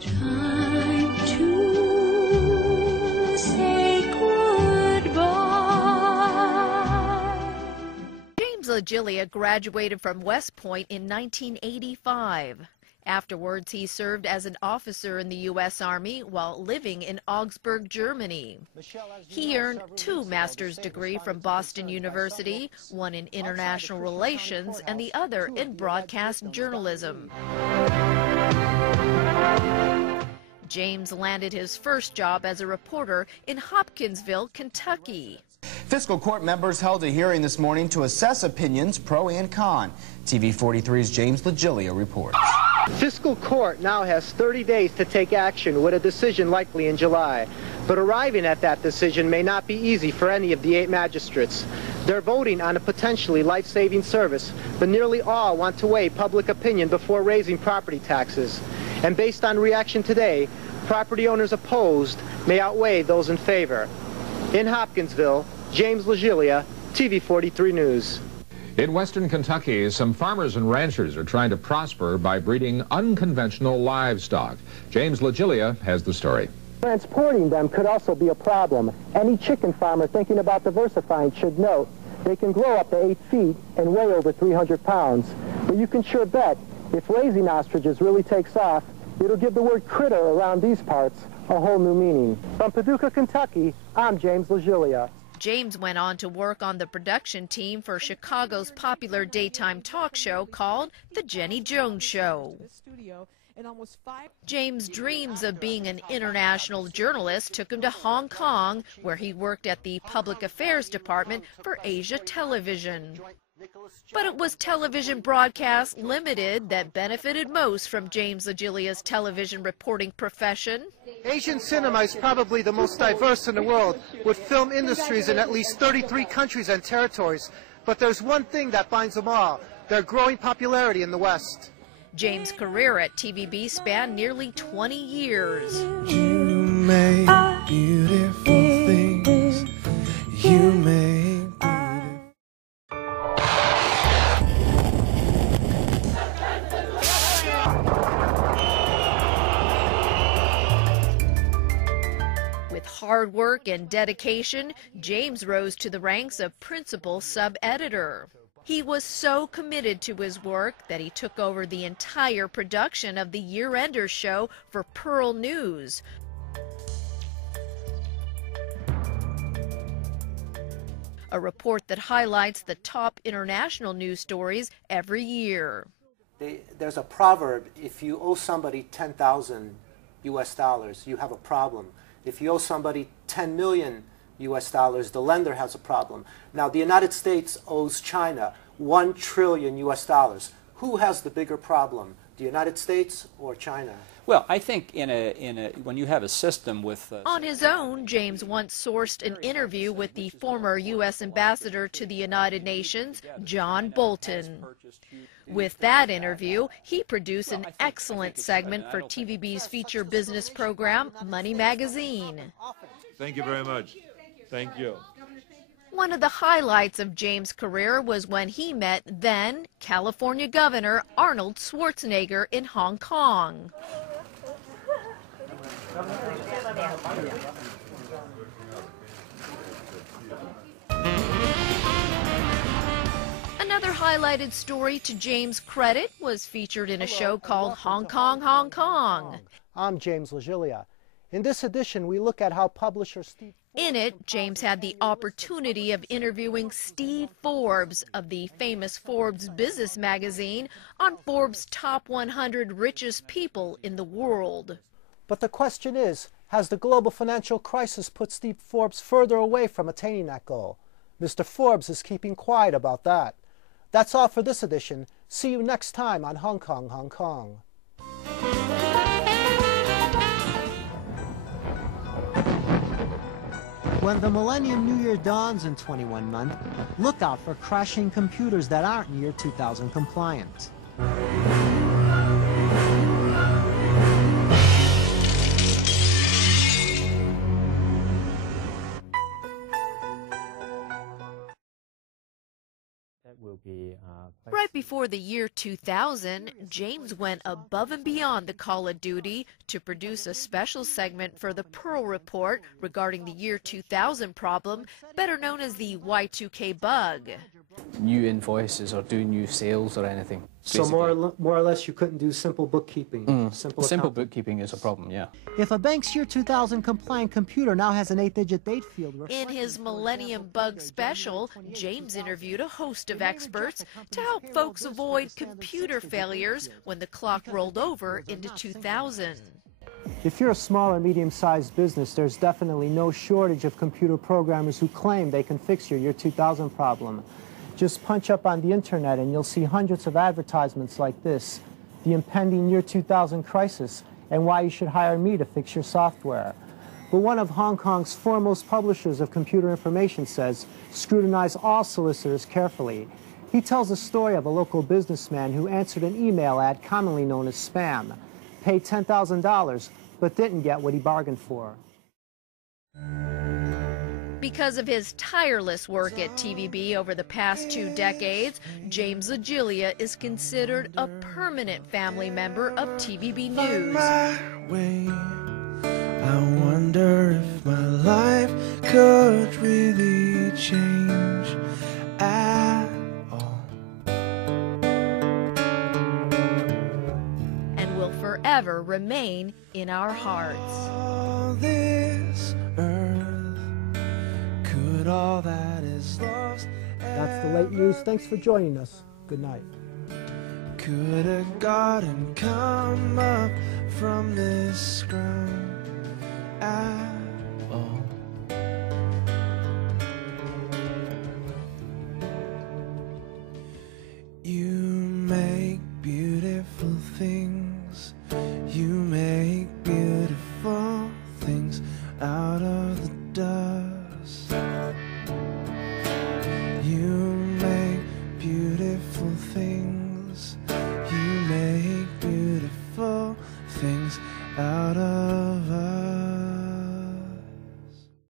Time to say goodbye. James LaGiglia graduated from West Point in 1985. Afterwards, he served as an officer in the U.S. Army while living in Augsburg, Germany. He earned 2 master's degrees from Boston University, one in international relations and the other in broadcast journalism. James landed his first job as a reporter in Hopkinsville, Kentucky. Fiscal court members held a hearing this morning to assess opinions pro and con. TV 43's James LaGiglia reports. Fiscal court now has 30 days to take action, with a decision likely in July. But arriving at that decision may not be easy for any of the 8 magistrates. They're voting on a potentially life-saving service, but nearly all want to weigh public opinion before raising property taxes. And based on reaction today, property owners opposed may outweigh those in favor. In Hopkinsville, James LaGiglia, TV 43 News. In western Kentucky, some farmers and ranchers are trying to prosper by breeding unconventional livestock. James LaGiglia has the story. Transporting them could also be a problem. Any chicken farmer thinking about diversifying should note they can grow up to 8 feet and weigh over 300 pounds. But you can sure bet if raising ostriches really takes off, it'll give the word critter around these parts a whole new meaning. From Paducah, Kentucky, I'm James LaGiglia. James went on to work on the production team for Chicago's popular daytime talk show called The Jenny Jones Show. James' dreams of being an international journalist took him to Hong Kong, where he worked at the Public Affairs Department for Asia Television. But it was Television Broadcast Limited that benefited most from James LaGiglia's television reporting profession. Asian cinema is probably the most diverse in the world, with film industries in at least 33 countries and territories. But there's one thing that binds them all: their growing popularity in the West. James' career at TVB spanned nearly 20 years. You make beautiful things. You make With hard work and dedication, James rose to the ranks of principal sub-editor. He was so committed to his work that he took over the entire production of the Year-Ender show for Pearl News. A report that highlights the top international news stories every year. There's a proverb: if you owe somebody 10,000 US dollars, you have a problem. If you owe somebody 10 million US dollars, the lender has a problem. Now, the United States owes China 1 trillion US dollars. Who has the bigger problem, the United States or China? Well, I think when you have a system with... On his own, James once sourced an interview with the former U.S. ambassador to the United Nations, John Bolton. With that interview, he produced an excellent segment for TVB's feature business program, Money Magazine. Thank you very much. Thank you. One of the highlights of James' career was when he met then California Governor Arnold Schwarzenegger in Hong Kong. Another highlighted story to James' credit was featured in a show called Hong Kong, Hong Kong. I'm James LaGiglia. In this edition, we look at how publisher Steve... In it, James had the opportunity of interviewing Steve Forbes of the famous Forbes business magazine on Forbes' top 100 richest people in the world. But the question is, has the global financial crisis put Steve Forbes further away from attaining that goal? Mr. Forbes is keeping quiet about that. That's all for this edition. See you next time on Hong Kong, Hong Kong. When the Millennium New Year dawns in 21 months, look out for crashing computers that aren't year 2000 compliant. That will be Right Right before the year 2000, James went above and beyond the call of duty to produce a special segment for the Pearl Report regarding the year 2000 problem, better known as the Y2K bug. New invoices or do new sales or anything. So more or less you couldn't do simple bookkeeping. Simple bookkeeping is a problem, yeah. If a bank's year 2000 compliant computer now has an 8-digit date field... In his Millennium Bug Special, James interviewed a host of experts to help folks avoid computer failures when the clock rolled over into 2000. If you're a small or medium-sized business, there's definitely no shortage of computer programmers who claim they can fix your year 2000 problem. Just punch up on the internet and you'll see hundreds of advertisements like this: the impending year 2000 crisis and why you should hire me to fix your software. But one of Hong Kong's foremost publishers of computer information says, scrutinize all solicitors carefully. He tells the story of a local businessman who answered an email ad commonly known as spam, paid $10,000, but didn't get what he bargained for. Because of his tireless work at TVB over the past 2 decades, James LaGiglia is considered a permanent family member of TVB News. I wonder if my life could really change at all. And will forever remain in our hearts. All this earth, could all that is lost. That's the late news. Thanks for joining us. Good night. Could a garden come up from this ground at all? You make beautiful things. You make beautiful things out of the dust. You make beautiful things. You make beautiful things out of us.